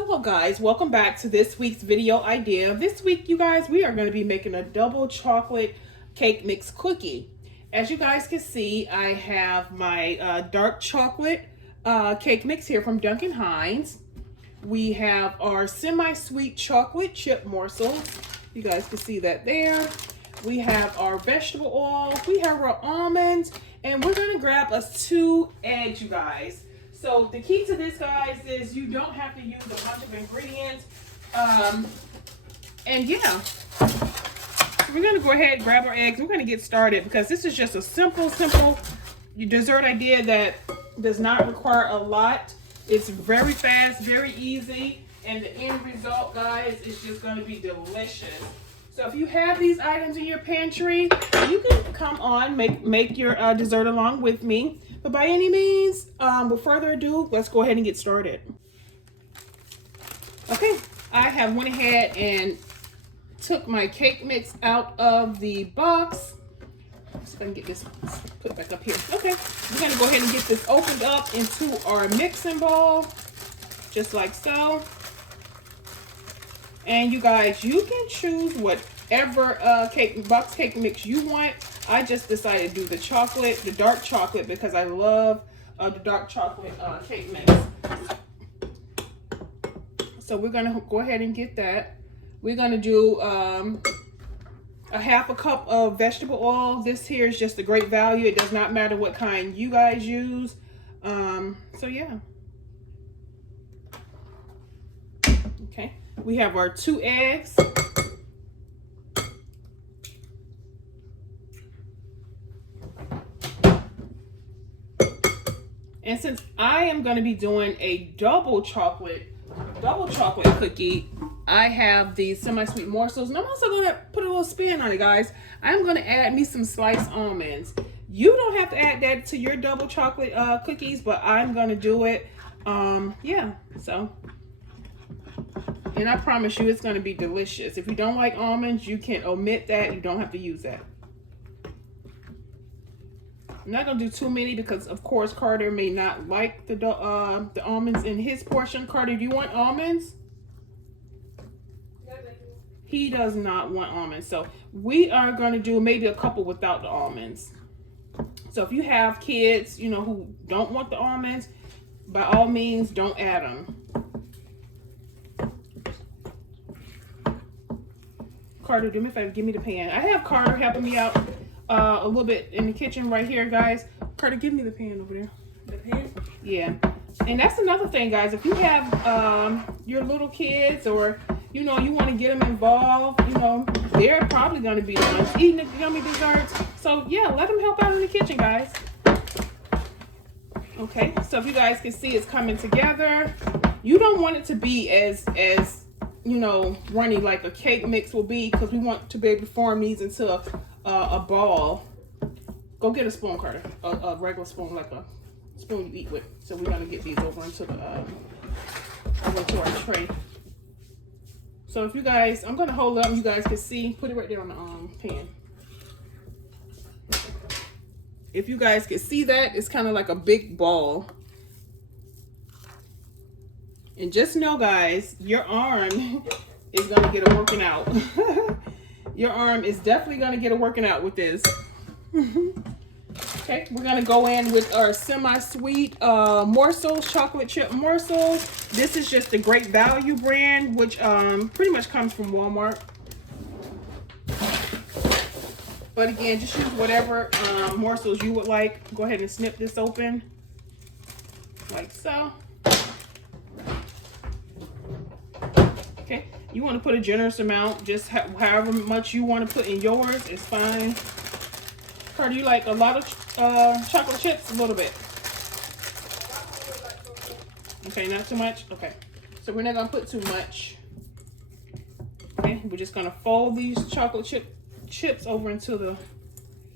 Hello guys, welcome back to this week's video idea. This week, you guys, we are going to be making a double chocolate cake mix cookie. As you guys can see, I have my dark chocolate cake mix here from Duncan Hines. We have our semi-sweet chocolate chip morsels. You guys can see that there. We have our vegetable oil. We have our almonds, and we're going to grab us 2 eggs, you guys. So the key to this, guys, is you don't have to use a bunch of ingredients. And yeah, we're gonna go ahead and grab our eggs. We're gonna get started because this is just a simple dessert idea that does not require a lot. It's very fast, very easy, and the end result, guys, is just gonna be delicious. So if you have these items in your pantry, you can come on, make your dessert along with me. But by any means, with further ado, let's go ahead and get started. Okay, I have went ahead and took my cake mix out of the box. I'm just gonna get this put back up here. Okay, we're gonna go ahead and get this opened up into our mixing bowl, just like so. And you guys, you can choose whatever box cake mix you want. I just decided to do the dark chocolate, because I love the dark chocolate cake mix. So we're gonna go ahead and get that. We're gonna do a half a cup of vegetable oil. This here is just a great value. It does not matter what kind you guys use. So yeah. Okay, we have our 2 eggs. And since I am going to be doing a double chocolate cookie, I have these semi-sweet morsels, and I'm also going to put a little spin on it, guys. I'm going to add me some sliced almonds. You don't have to add that to your double chocolate cookies, but I'm going to do it. Yeah, so. And I promise you, it's going to be delicious. If you don't like almonds, you can omit that. You don't have to use that. I'm not gonna do too many because, of course, Carter may not like the almonds in his portion. Carter, do you want almonds? He does not want almonds, so we are going to do maybe a couple without the almonds. So if you have kids, you know, who don't want the almonds, by all means, don't add them. Carter, do me a favor, give me the pan. I have Carter helping me out a little bit in the kitchen right here, guys. Carter, give me the pan over there. The pan? Yeah. And that's another thing, guys. If you have your little kids, or you know, you want to get them involved, you know, they're probably going to be the ones eating the yummy desserts. So yeah, let them help out in the kitchen, guys. Okay, so if you guys can see, it's coming together. You don't want it to be as you know, runny like a cake mix will be, because we want to be able to form these into a ball. Go get a spoon, Carter. A regular spoon, like a spoon you eat with. So we're gonna get these over into our tray. So if you guys, I'm gonna hold it up. You guys can see. Put it right there on the pan. If you guys can see that, it's kind of like a big ball. And just know, guys, your arm is gonna get a working out. Your arm is definitely gonna get a working out with this. Okay, we're gonna go in with our semi-sweet morsels, chocolate chip morsels. This is just a Great Value brand, which pretty much comes from Walmart. But again, just use whatever morsels you would like. Go ahead and snip this open, like so. Okay, you want to put a generous amount, just however much you want to put in yours is fine. Carter, you like a lot of chocolate chips? A little bit. Okay, not too much? Okay, so we're not going to put too much. Okay, we're just going to fold these chocolate chips over into the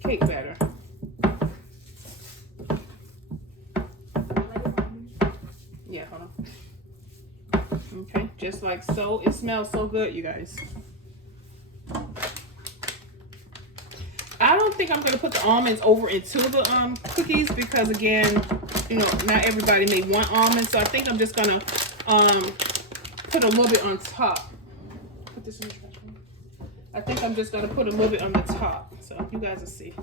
cake batter. Yeah, hold on. Okay, just like so. It smells so good, you guys. I don't think I'm going to put the almonds over into the cookies because, again, you know, not everybody may want almonds. So I think I'm just going to put a little bit on top. Put this in the trash can. I think I'm just gonna put a little bit on the top, so you guys will see.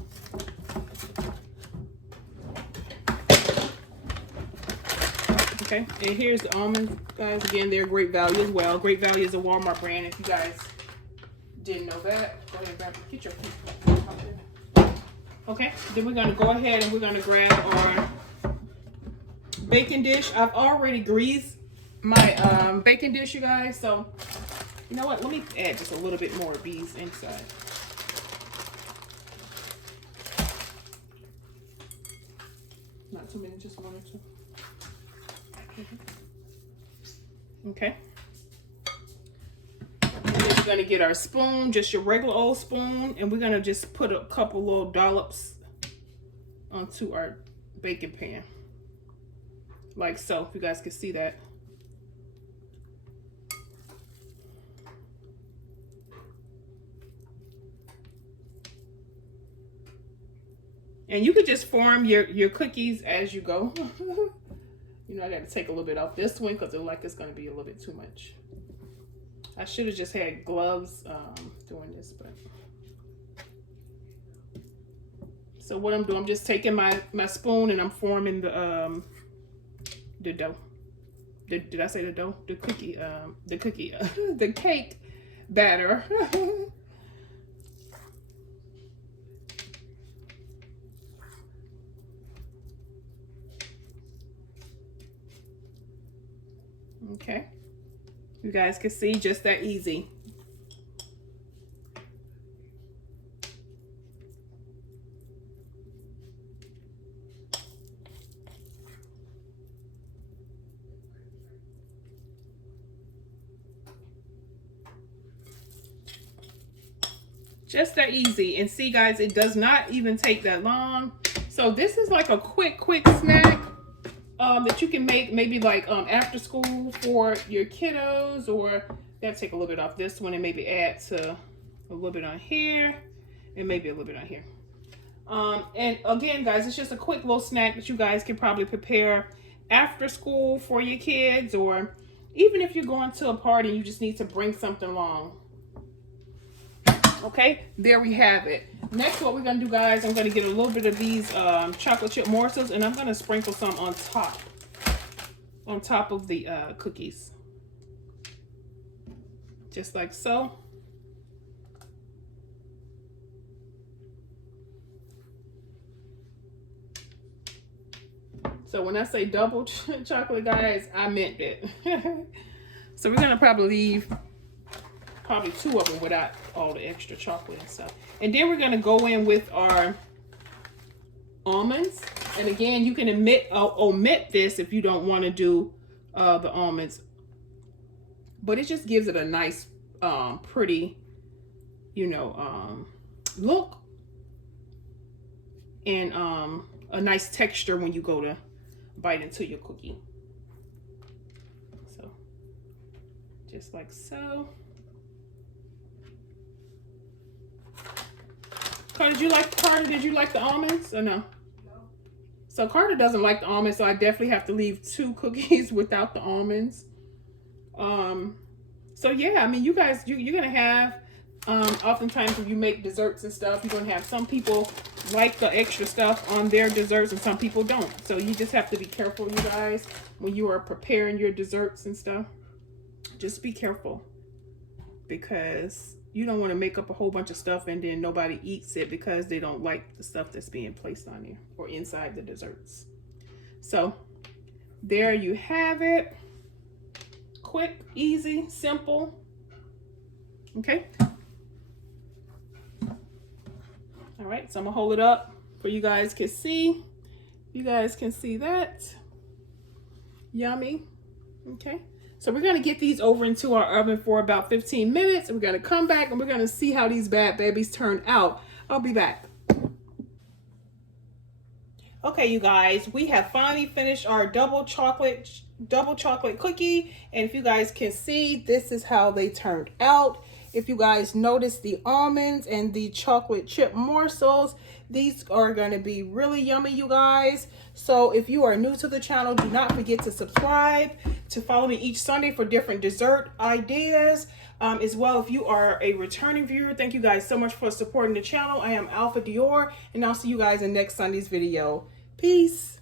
Okay, and here's the almonds, guys. Again, they're great value as well. Great Value is a Walmart brand. If you guys didn't know that, go ahead and grab get your piece. Okay, then we're gonna go ahead and we're gonna grab our baking dish. I've already greased my baking dish, you guys. So you know what? Let me add just a little bit more of these inside. Not too many, just one or two. Okay. And then we're gonna get our spoon, just your regular old spoon, and we're gonna just put a couple little dollops onto our baking pan. Like so, if you guys can see that. And you could just form your cookies as you go. You know, I got to take a little bit off this one because it's going to be a little bit too much. I should have just had gloves doing this, but. So what I'm doing, I'm just taking my spoon and I'm forming the dough. Did I say the dough? The cookie, the cake batter. Okay, you guys can see, just that easy. Just that easy. And see, guys, it does not even take that long. So this is like a quick snack that you can make maybe like after school for your kiddos, or gotta take a little bit off this one and maybe add to a little bit on here and maybe a little bit on here. And again, guys, it's just a quick little snack that you guys can probably prepare after school for your kids, or even if you're going to a party and you just need to bring something along. Okay, there we have it. Next, what we're gonna do, guys, I'm gonna get a little bit of these chocolate chip morsels, and I'm gonna sprinkle some on top of the cookies, just like so. So when I say double chocolate, guys, I meant it. So we're gonna probably leave two of them without all the extra chocolate and stuff. And then we're gonna go in with our almonds. And again, you can omit this if you don't want to do the almonds, but it just gives it a nice, pretty, you know, look, and a nice texture when you go to bite into your cookie. So, just like so. Carter, did you like the almonds or no? No. So Carter doesn't like the almonds, so I definitely have to leave 2 cookies without the almonds. So yeah, I mean, you guys, you're gonna have, oftentimes when you make desserts and stuff, you're gonna have some people like the extra stuff on their desserts and some people don't. So you just have to be careful, you guys, when you are preparing your desserts and stuff. Just be careful, because you don't want to make up a whole bunch of stuff and then nobody eats it because they don't like the stuff that's being placed on there or inside the desserts. So there you have it. Quick, easy, simple. Okay. All right, so I'm gonna hold it up for you guys can see. You guys can see that. Yummy. Okay. So we're gonna get these over into our oven for about 15 minutes. And we're gonna come back and we're gonna see how these bad babies turn out. I'll be back. Okay, you guys, we have finally finished our double chocolate cookie. And if you guys can see, this is how they turned out. If you guys notice the almonds and the chocolate chip morsels, these are going to be really yummy, you guys. So if you are new to the channel, do not forget to subscribe, to follow me each Sunday for different dessert ideas. As well, if you are a returning viewer, thank you guys so much for supporting the channel. I am AlphaDior, and I'll see you guys in next Sunday's video. Peace.